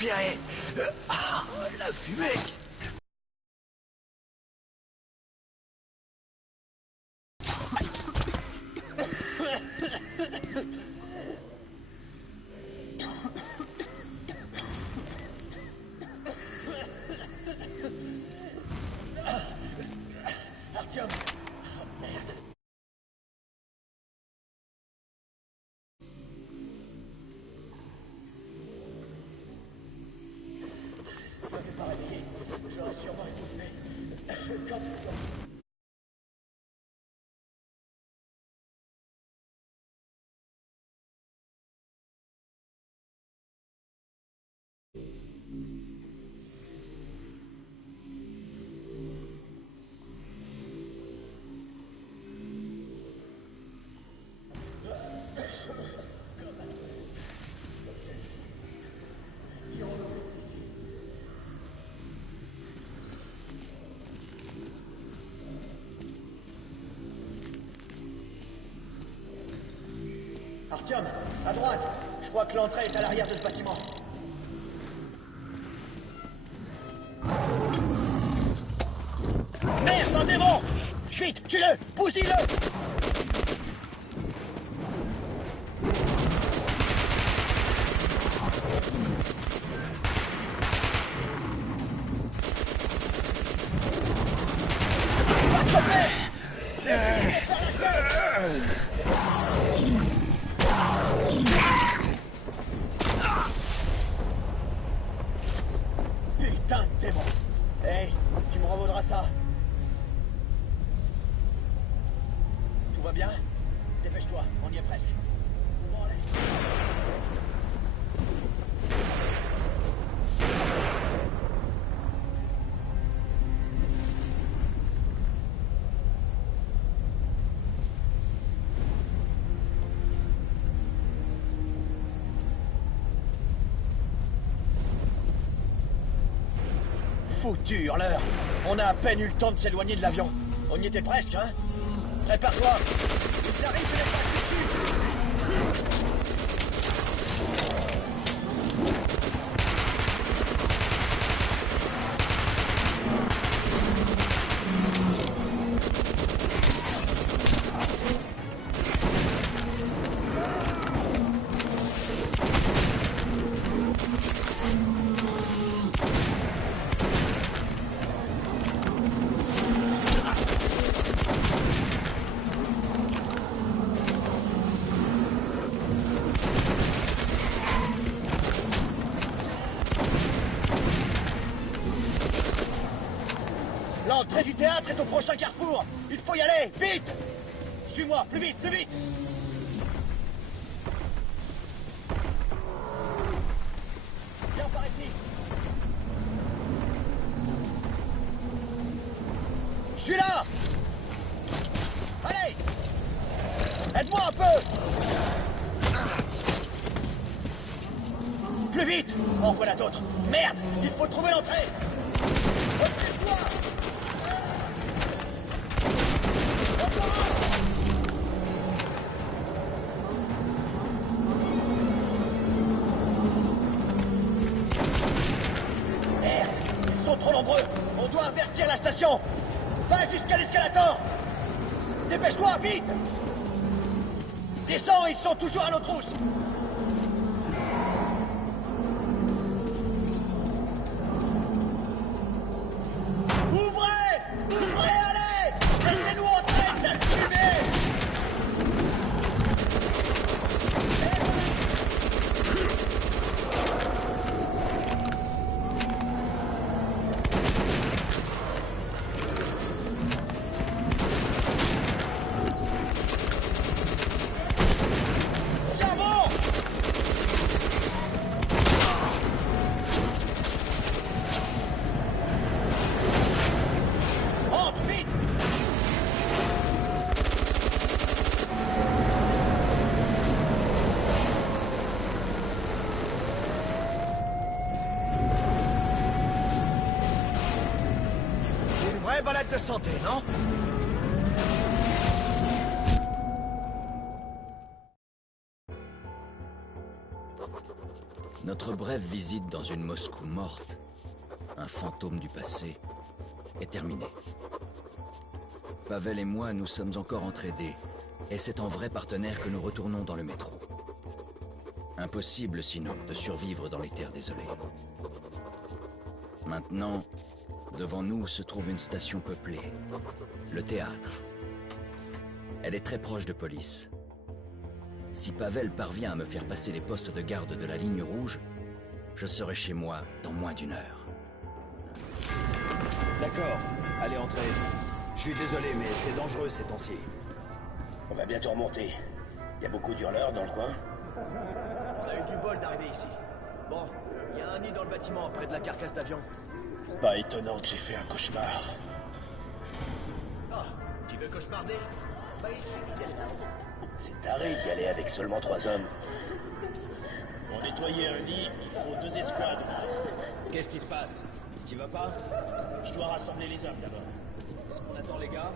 respirer. Ah, la fumée. Artyom. Je vais pas réveiller. J'aurais sûrement étouffé. Quand ils sont... Artyom, à droite. Je crois que l'entrée est à l'arrière de ce bâtiment. Merde, un démon! Vite, tue-le! Bousille-le! Putain de démon! Hey, tu me revaudras ça. Tout va bien? Dépêche-toi, on y est presque. Bon, allez. Foutu hurleur! On a à peine eu le temps de s'éloigner de l'avion. On y était presque, hein? Prépare-toi! Ils arrivent de l'espace dessus! L'entrée du théâtre est au prochain carrefour. Il faut y aller, vite! Suis-moi, plus vite, plus vite! Viens par ici. Je suis là! Allez! Aide-moi un peu! Plus vite! En voilà d'autres. Merde! Il faut trouver l'entrée! Occupe-toi! Merde! Ils sont trop nombreux! On doit avertir la station! Va jusqu'à l'escalator! Dépêche-toi, vite! Descends, ils sont toujours à nos trousses! Ouvrez! Ouvrez, allez! Laissez-nous entrer, ça suivez! Tiens bon! Entre, vite! Une vraie balade de santé, non? Notre brève visite dans une Moscou morte, un fantôme du passé, est terminée. Pavel et moi, nous sommes encore entraînés, et c'est en vrai partenaire que nous retournons dans le métro. Impossible, sinon, de survivre dans les terres désolées. Maintenant, devant nous se trouve une station peuplée, le théâtre. Elle est très proche de police. Si Pavel parvient à me faire passer les postes de garde de la ligne rouge, je serai chez moi dans moins d'une heure. D'accord, allez entrez. Je suis désolé, mais c'est dangereux ces temps-ci. On va bientôt remonter. Il y a beaucoup d'hurleurs dans le coin. On a eu du bol d'arriver ici. Bon, il y a un nid dans le bâtiment, près de la carcasse d'avion. Pas étonnant que j'ai fait un cauchemar. Ah, tu veux cauchemarder? Bah il suffit d'être là. C'est taré d'y aller avec seulement 3 hommes. Pour nettoyer un nid, il faut 2 escouades. Qu'est-ce qui se passe? Tu vas pas? Je dois rassembler les hommes d'abord. Est-ce qu'on attend les gars?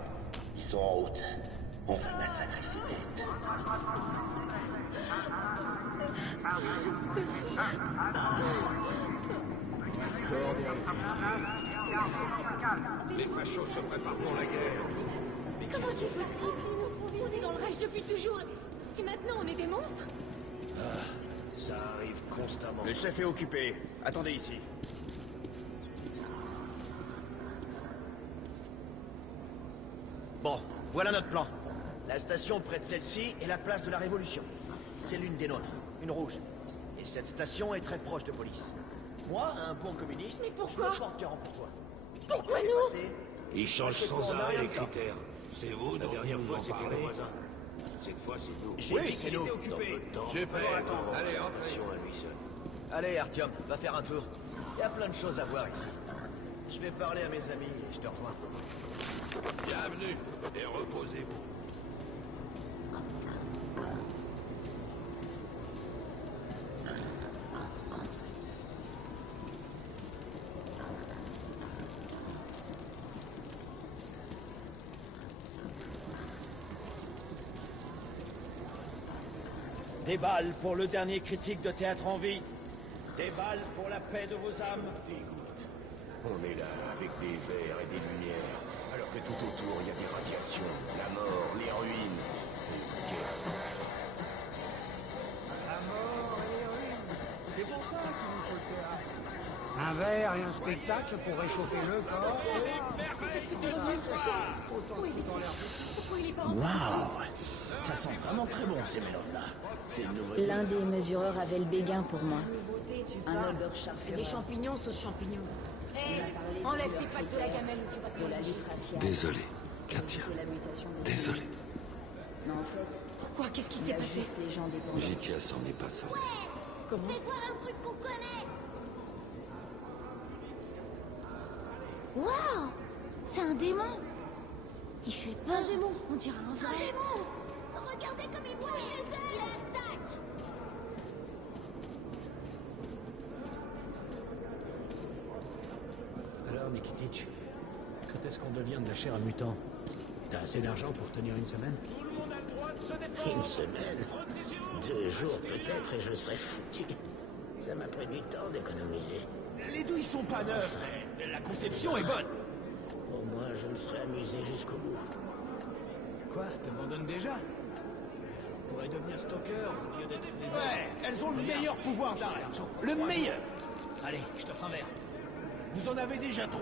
Ils sont en route. On va massacrer ces bêtes. Les fachos se préparent pour la guerre. Comment c'est possible? On est dans le Reich depuis toujours. Et maintenant, on est des monstres? Ça arrive constamment. Le chef est occupé. Attendez ici. Bon, voilà notre plan. La station près de celle-ci est la place de la Révolution. C'est l'une des nôtres, une rouge. Et cette station est très proche de police. Moi, un bon communiste, Mais pourquoi? je me porte garant pour toi. Pourquoi nous? C'est- Ils changent C'est sans pour arrêt rien les de temps. critères. C'est vous, la dernière fois c'était nos voisins. Cette fois c'est nous. Oui, c'est nous. Occupé. Je Je fais. Allez, entrez. Station à lui seul. Allez, Artyom, va faire un tour. Il y a plein de choses à voir ici. Je vais parler à mes amis et je te rejoins. Bienvenue et reposez-vous. Des balles pour le dernier critique de théâtre en vie. Des balles pour la paix de vos âmes. Dégoûte. On est là avec des verres et des lumières, alors que tout autour il y a des radiations, la mort, les ruines, une guerre sans fin. Un verre et un spectacle pour réchauffer le corps. Pourquoi il est pas en... Waouh! Ça sent vraiment très bon ces mélanges-là. C'est une nouveauté. L'un des mesureurs avait le béguin pour moi. Un Oberscharf Et des champignons sauce champignons. Hé, enlève tes pattes de la gamelle ou tu vas te de la manger. lutte raciale. Désolé, Katia. De la mutation des Désolé. Mais en fait, Pourquoi? Qu'est-ce qui il y s'est a passé? juste les gens dépendants. Jitia s'en est pas sorti. Comment? voir un truc qu'on connaît. Waouh! C'est un démon! Il fait peur. Un démon? On dirait un vrai. Un démon. Regardez comme il bouge. Il attaque. Alors, Nikitich, quand est-ce qu'on devient de la chair à mutant? T'as assez d'argent pour tenir une semaine? Une semaine, 2 jours peut-être et je serais foutu. Ça m'a pris du temps d'économiser. Les douilles sont pas neuves, mais la conception est bonne. Au moins je me serais amusé jusqu'au bout. Quoi? T'abandonnes déjà? On pourrait devenir stalker au lieu d'être des Ouais, elles ont le meilleur pouvoir d'arrêt. Le meilleur. Allez, je t'offre un verre. Vous en avez déjà trop.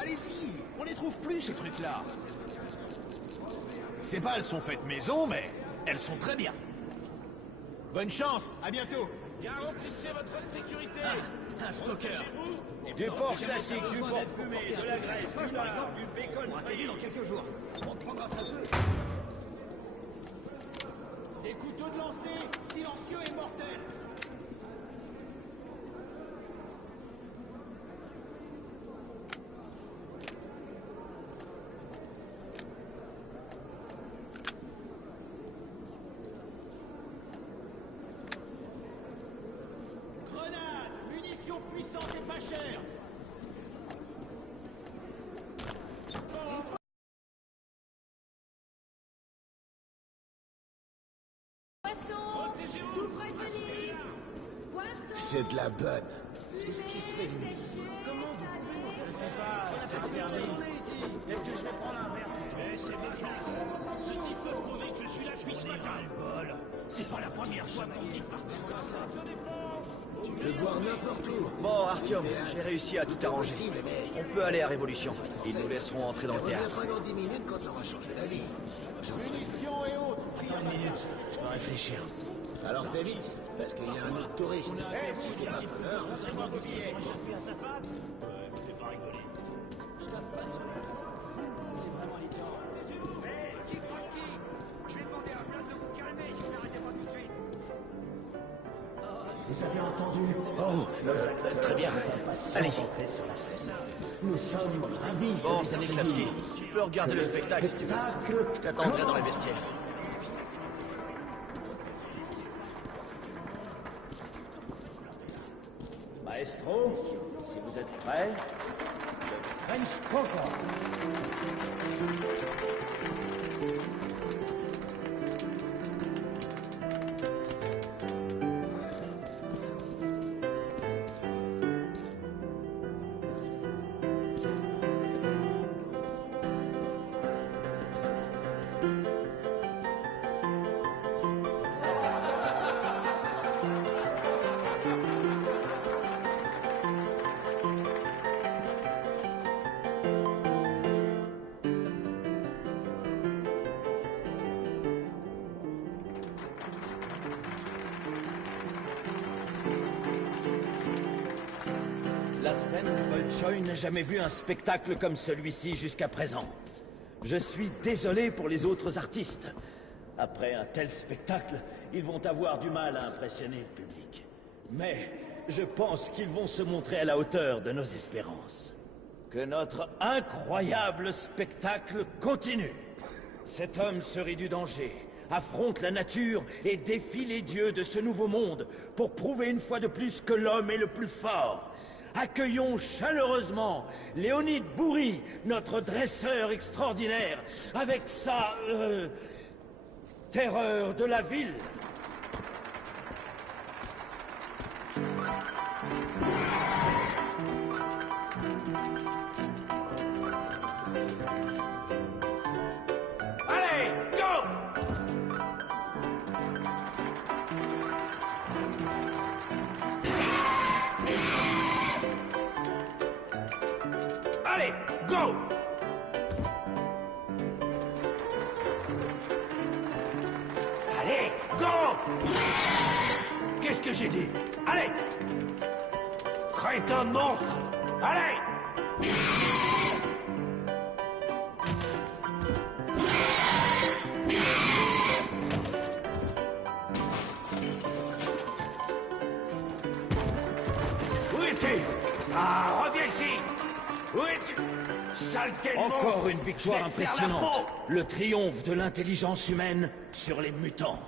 Allez-y, on les trouve plus ces trucs-là. Ces balles sont faites maison, mais elles sont très bien. Bonne chance, à bientôt. Garantissez votre sécurité. Un stalker. Du porc classique, du porc fumé, de la graisse, du lard, du bacon Atterri dans quelques jours. On te prendra très peu. Des couteaux de lancer, silencieux et mortels. Grenades, munitions puissantes et pas chères. Poisson! Tout frais de Denis! Poisson! C'est de la bonne. C'est ce qui se fait de mieux. Je sais pas, c'est permis. Peut-être que je vais prendre un verre. Mais c'est bien. Ce type peut prouver que je suis là depuis ce matin. C'est pas la première fois qu'on me dit de partir comme ça. Tu peux voir n'importe où. Bon, Artyom, j'ai réussi à tout arranger. On peut aller à Révolution. Ils nous laisseront entrer dans le théâtre. On reviendra dans 10 minutes quand t'auras changé d'avis. Munitions et autres. Attends une minute, je dois réfléchir. Alors fais vite, parce qu'il y a un autre touriste. S'il est pas à l'heure, C'est pas rigolé. Vous avez entendu? Oh, très bien. Allez-y. Nous sommes ravis. Bon, Stanislavski, tu peux regarder le spectacle si tu veux. Je t'attendrai dans les vestiaires. Maestro, si vous êtes prêts, le French Poker. La scène Bolchoï n'a jamais vu un spectacle comme celui-ci jusqu'à présent. Je suis désolé pour les autres artistes. Après un tel spectacle, ils vont avoir du mal à impressionner le public. Mais je pense qu'ils vont se montrer à la hauteur de nos espérances. Que notre incroyable spectacle continue. Cet homme se rit du danger, affronte la nature et défie les dieux de ce nouveau monde pour prouver une fois de plus que l'homme est le plus fort. Accueillons chaleureusement Léonide Bourri, notre dresseur extraordinaire, avec sa... terreur de la ville. Allez, go! Allez, go! Allez, go! Qu'est-ce que j'ai dit? Allez! Crétin de monstre! Allez! Où es-tu? Ah, reviens ici! Où es-tu? Saleté de monstre! Encore une victoire Je vais te faire la impressionnante. peau! Le triomphe de l'intelligence humaine sur les mutants.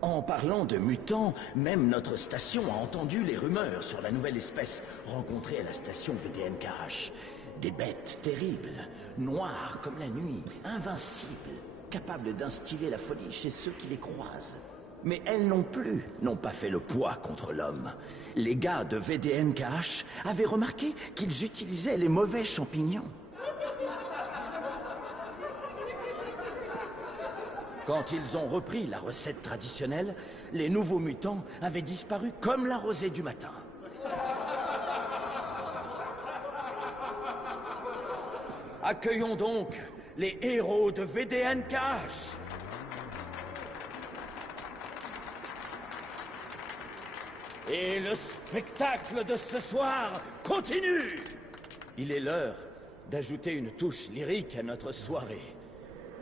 En parlant de mutants, même notre station a entendu les rumeurs sur la nouvelle espèce rencontrée à la station VDNKH. Des bêtes terribles, noires comme la nuit, invincibles, capables d'instiller la folie chez ceux qui les croisent. Mais elles non plus n'ont pas fait le poids contre l'homme. Les gars de VDNKH avaient remarqué qu'ils utilisaient les mauvais champignons. Quand ils ont repris la recette traditionnelle, les nouveaux mutants avaient disparu comme la rosée du matin. Accueillons donc les héros de VDNKH. Et le spectacle de ce soir continue. Il est l'heure d'ajouter une touche lyrique à notre soirée.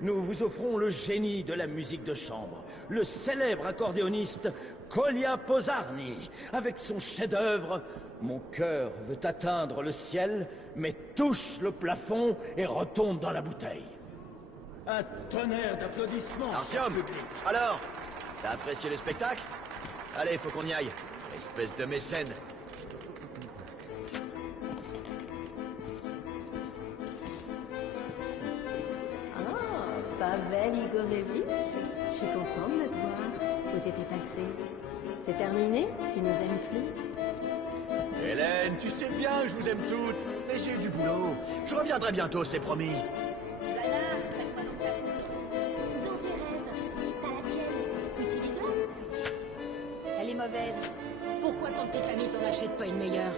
Nous vous offrons le génie de la musique de chambre, le célèbre accordéoniste Kolya Pozarny, avec son chef-d'œuvre « Mon cœur veut atteindre le ciel, mais touche le plafond et retombe dans la bouteille ». Un tonnerre d'applaudissements. Artyom, alors, t'as apprécié le spectacle? Allez, faut qu'on y aille. Espèce de mécène. Pas Pavel Igorevitch, je suis contente de te voir. Où t'étais passé? C'est terminé? Tu nous aimes plus? Hélène, tu sais bien que je vous aime toutes, mais j'ai du boulot. Je reviendrai bientôt, c'est promis. Zana, fais-moi donc ta photo. Dans tes rêves, pas la tienne. Utilise-la. Elle est mauvaise. Pourquoi ton petit ami t'en achète pas une meilleure?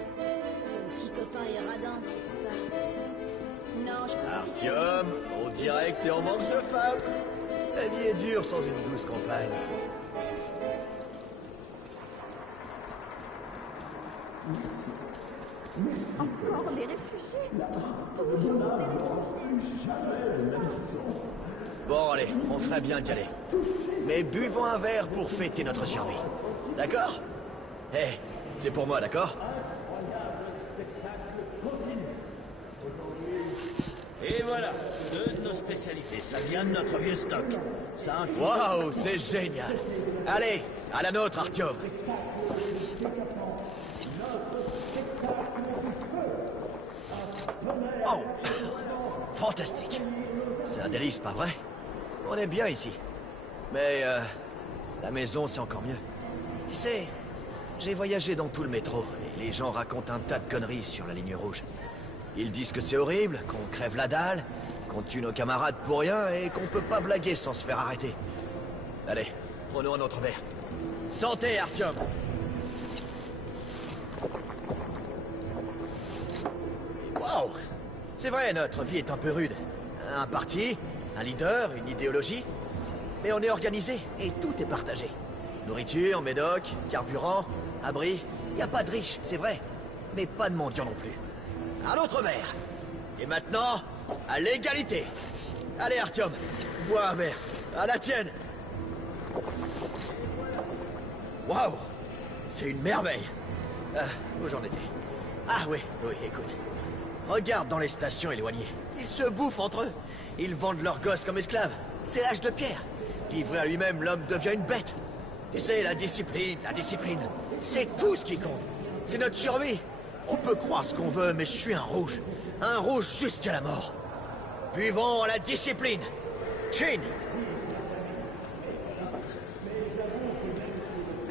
Son petit copain est radin, c'est pour ça. Non, je peux pas. Artyom, on dirait que t'es en manque de femme. La vie est dure sans une douce compagne. Encore les réfugiés. Bon, allez, on ferait bien d'y aller. Mais buvons un verre pour fêter notre survie. D'accord? Hé, c'est pour moi, d'accord? Et voilà, deux de nos spécialités. Ça vient de notre vieux stock. Ça infuse... Waouh, c'est génial. Allez, à la nôtre, Artyom. Oh, fantastique. C'est un délice, pas vrai? On est bien ici. Mais, la maison, c'est encore mieux. Tu sais, j'ai voyagé dans tout le métro, et les gens racontent un tas de conneries sur la ligne rouge. Ils disent que c'est horrible, qu'on crève la dalle, qu'on tue nos camarades pour rien, et qu'on peut pas blaguer sans se faire arrêter. Allez, prenons un autre verre. Santé, Artyom! Waouh! C'est vrai, notre vie est un peu rude. Un parti, un leader, une idéologie. Mais on est organisé, et tout est partagé. Nourriture, médoc, carburant, abri. Y a pas de riches, c'est vrai. Mais pas de mendiants non plus. Un autre verre. Et maintenant, à l'égalité. Allez, Artyom, bois un verre. À la tienne. Waouh! C'est une merveille. Où j'en étais? Ah oui, écoute. Regarde dans les stations éloignées. Ils se bouffent entre eux. Ils vendent leurs gosses comme esclaves. C'est l'âge de pierre. Livré à lui-même, l'homme devient une bête. Tu sais, la discipline. C'est tout ce qui compte. C'est notre survie. On peut croire ce qu'on veut, mais je suis un rouge. Un rouge jusqu'à la mort. Buvons à la discipline. Chin!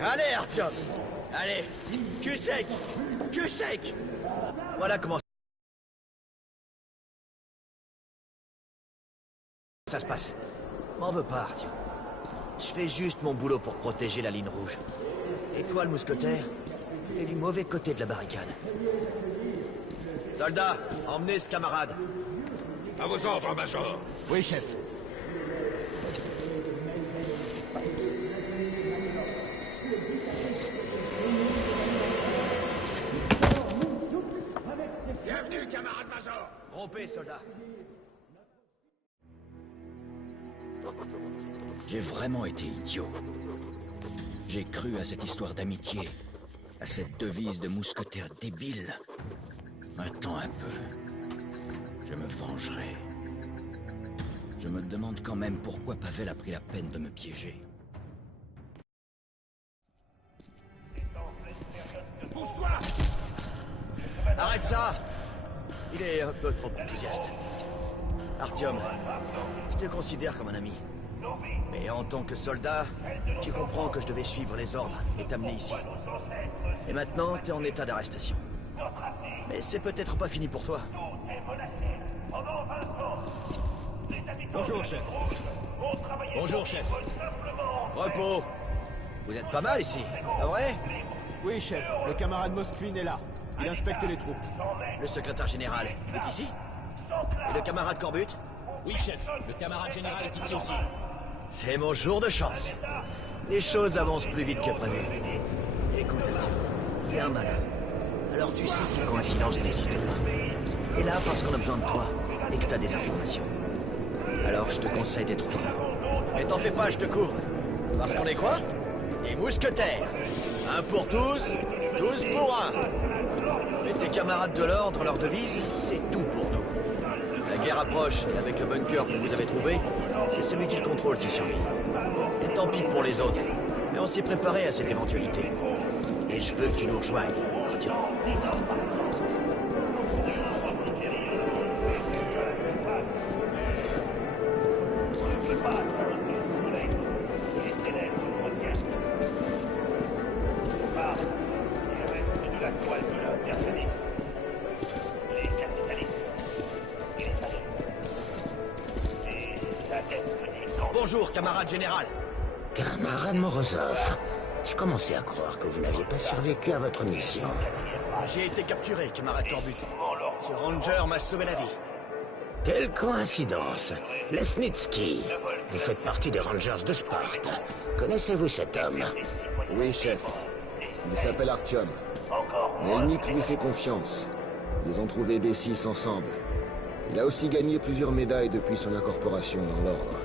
Allez, Artyom! Allez, cul sec! Cul sec! Voilà comment ça se passe. M'en veux pas, Artyom. Je fais juste mon boulot pour protéger la ligne rouge. Et toi, le mousquetaire, t'es du mauvais côté de la barricade. Soldats, emmenez ce camarade. À vos ordres, Major. Oui, chef. Bienvenue, camarade Major. Rompez, soldats. J'ai vraiment été idiot. J'ai cru à cette histoire d'amitié, à cette devise de mousquetaire débile. Attends un peu. Je me vengerai. Je me demande quand même pourquoi Pavel a pris la peine de me piéger. Pousse-toi! Arrête ça! Il est un peu trop enthousiaste. Artyom, je te considère comme un ami. Mais en tant que soldat, tu comprends que je devais suivre les ordres et t'amener ici. Et maintenant, t'es en état d'arrestation. Mais c'est peut-être pas fini pour toi. Bonjour, chef. Bonjour, chef. Repos. Vous êtes pas mal ici, pas vrai? Oui, chef. Le camarade Moskvin est là. Il inspecte les troupes. Le secrétaire général est ici? Et le camarade Corbut? Oui, chef. Le camarade général est ici aussi. C'est mon jour de chance. Les choses avancent plus vite que prévu. Écoute, Artyom, t'es un malin. Alors tu sais qu'une coïncidence n'hésite pas. T'es là parce qu'on a besoin de toi et que t'as des informations. Alors je te conseille d'être franc. Mais t'en fais pas, je te cours. Parce qu'on est quoi? Des mousquetaires. Un pour tous, tous pour un. Mais tes camarades de l'ordre, leur devise, c'est tout pour nous. La guerre approche, et avec le bunker que vous avez trouvé, c'est celui qui le contrôle qui survit. Et tant pis pour les autres. Mais on s'est préparé à cette éventualité. Et je veux que tu nous rejoignes, Artyom. Bonjour, camarade général. Camarade Morozov, je commençais à croire que vous n'aviez pas survécu à votre mission. J'ai été capturé, camarade Corbut. Ce ranger m'a sauvé la vie. Quelle coïncidence. Lesnitsky, vous faites partie des Rangers de Sparte. Connaissez-vous cet homme? Oui, chef. Il s'appelle Artyom. Melnik lui fait confiance. Ils ont trouvé des 6 ensemble. Il a aussi gagné plusieurs médailles depuis son incorporation dans l'ordre.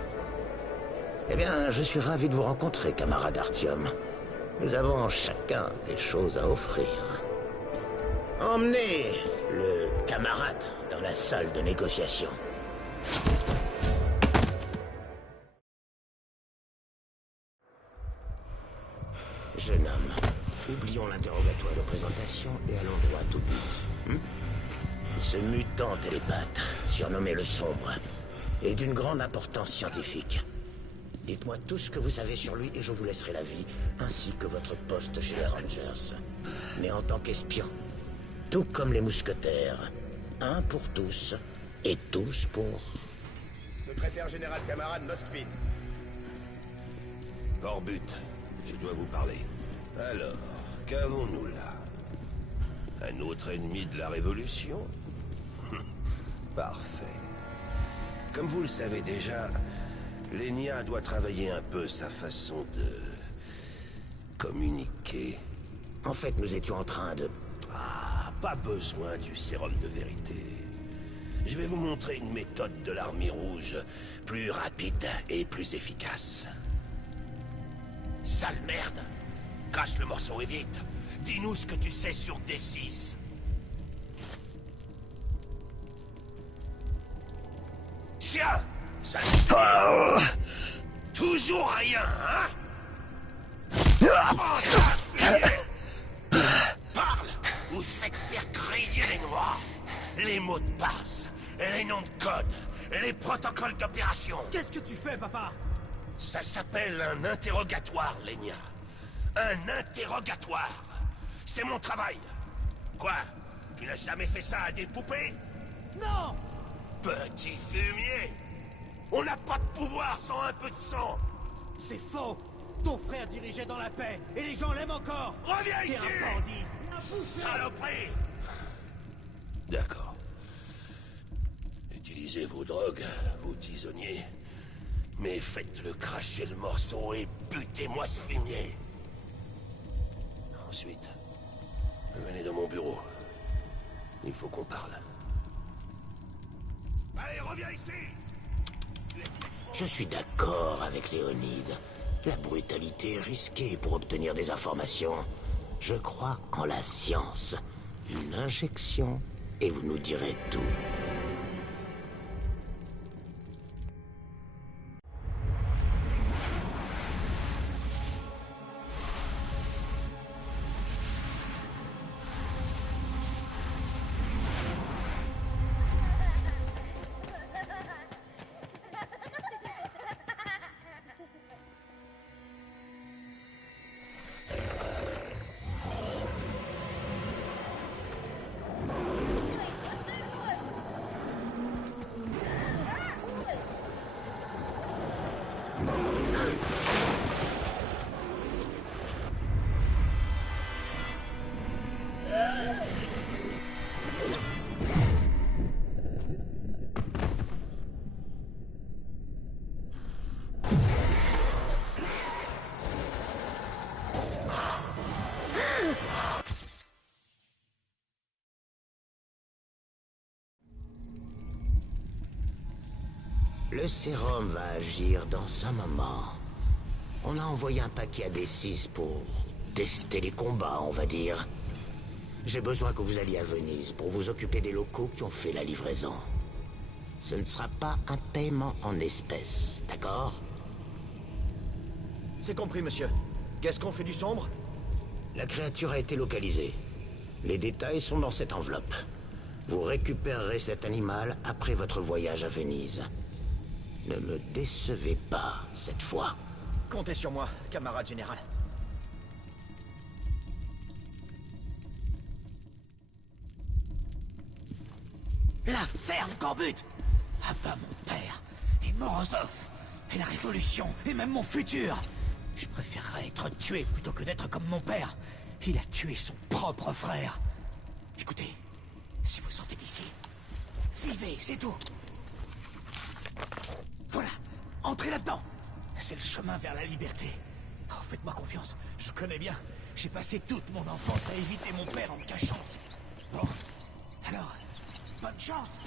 Eh bien, je suis ravi de vous rencontrer, camarade Artyom. Nous avons chacun des choses à offrir. Emmenez le camarade dans la salle de négociation. Jeune homme, oublions l'interrogatoire de présentation et allons droit au but. Ce mutant télépathe, surnommé le Sombre, est d'une grande importance scientifique. Dites-moi tout ce que vous savez sur lui et je vous laisserai la vie, ainsi que votre poste chez les Rangers. Mais en tant qu'espion, tout comme les mousquetaires, un pour tous et tous pour... Secrétaire général camarade Moskvin. Corbut, je dois vous parler. Alors, qu'avons-nous là? Un autre ennemi de la Révolution? Parfait. Comme vous le savez déjà, Lenya doit travailler un peu sa façon de... communiquer. En fait, nous étions en train de... Ah, pas besoin du sérum de vérité. Je vais vous montrer une méthode de l'Armée Rouge, plus rapide et plus efficace. Sale merde! Crache le morceau et vite! Dis-nous ce que tu sais sur D6. Tiens! Ça toujours rien, hein? Parle, ou je vais te faire griller les noix. Les mots de passe, les noms de code, les protocoles d'opération. Qu'est-ce que tu fais, papa? Ça s'appelle un interrogatoire, Lenya. Un interrogatoire. C'est mon travail. Quoi? Tu n'as jamais fait ça à des poupées? Non! Petit fumier! On n'a pas de pouvoir sans un peu de sang! C'est faux! Ton frère dirigeait dans la paix, et les gens l'aiment encore! Reviens T'es ici! un bandit! Saloperie! D'accord. Utilisez vos drogues, vos tisonniers, mais faites-le cracher le morceau et butez-moi ce fumier. Ensuite, venez dans mon bureau. Il faut qu'on parle. Allez, reviens ici! Je suis d'accord avec Léonide. La brutalité est risquée pour obtenir des informations. Je crois en la science. Une injection, et vous nous direz tout. Le sérum va agir dans un moment. On a envoyé un paquet à D6 pour tester les combats, on va dire. J'ai besoin que vous alliez à Venise pour vous occuper des locaux qui ont fait la livraison. Ce ne sera pas un paiement en espèces, d'accord? C'est compris, monsieur. Qu'est-ce qu'on fait du Sombre? La créature a été localisée. Les détails sont dans cette enveloppe. Vous récupérerez cet animal après votre voyage à Venise. Ne me décevez pas, cette fois. Comptez sur moi, camarade général. La ferme, Corbut! Ah bah mon père et Morozov! et la révolution, et même mon futur. Je préférerais être tué plutôt que d'être comme mon père. Il a tué son propre frère. Écoutez, si vous sortez d'ici, vivez, c'est tout. Voilà, entrez là-dedans. C'est le chemin vers la liberté. Oh, faites-moi confiance, je connais bien. J'ai passé toute mon enfance à éviter mon père en me cachant. Bon, alors, bonne chance.